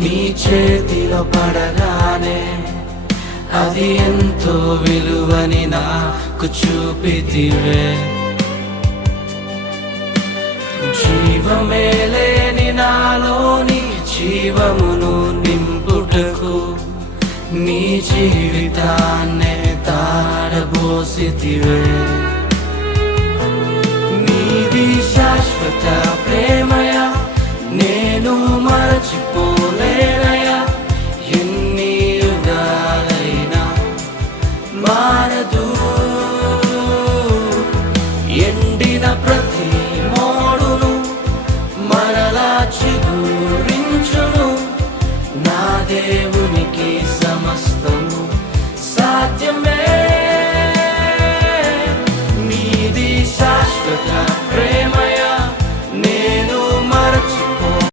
నీ చేతిలో పడగానే అది ఎంతో విలువని నాకు చూపితివే. జీవమే లేని నాలోని జీవమును నింపుటకు నీ జీవితాన్నే తారబోసితివే. నీది శాశ్వత ప్రేమయ నేను మరచిపోలేనయా. ఎన్ని యుగాలైనా మారదు. ఎండిన ప్రతి మోడును మరలా చిగురించును నా దేవుడు.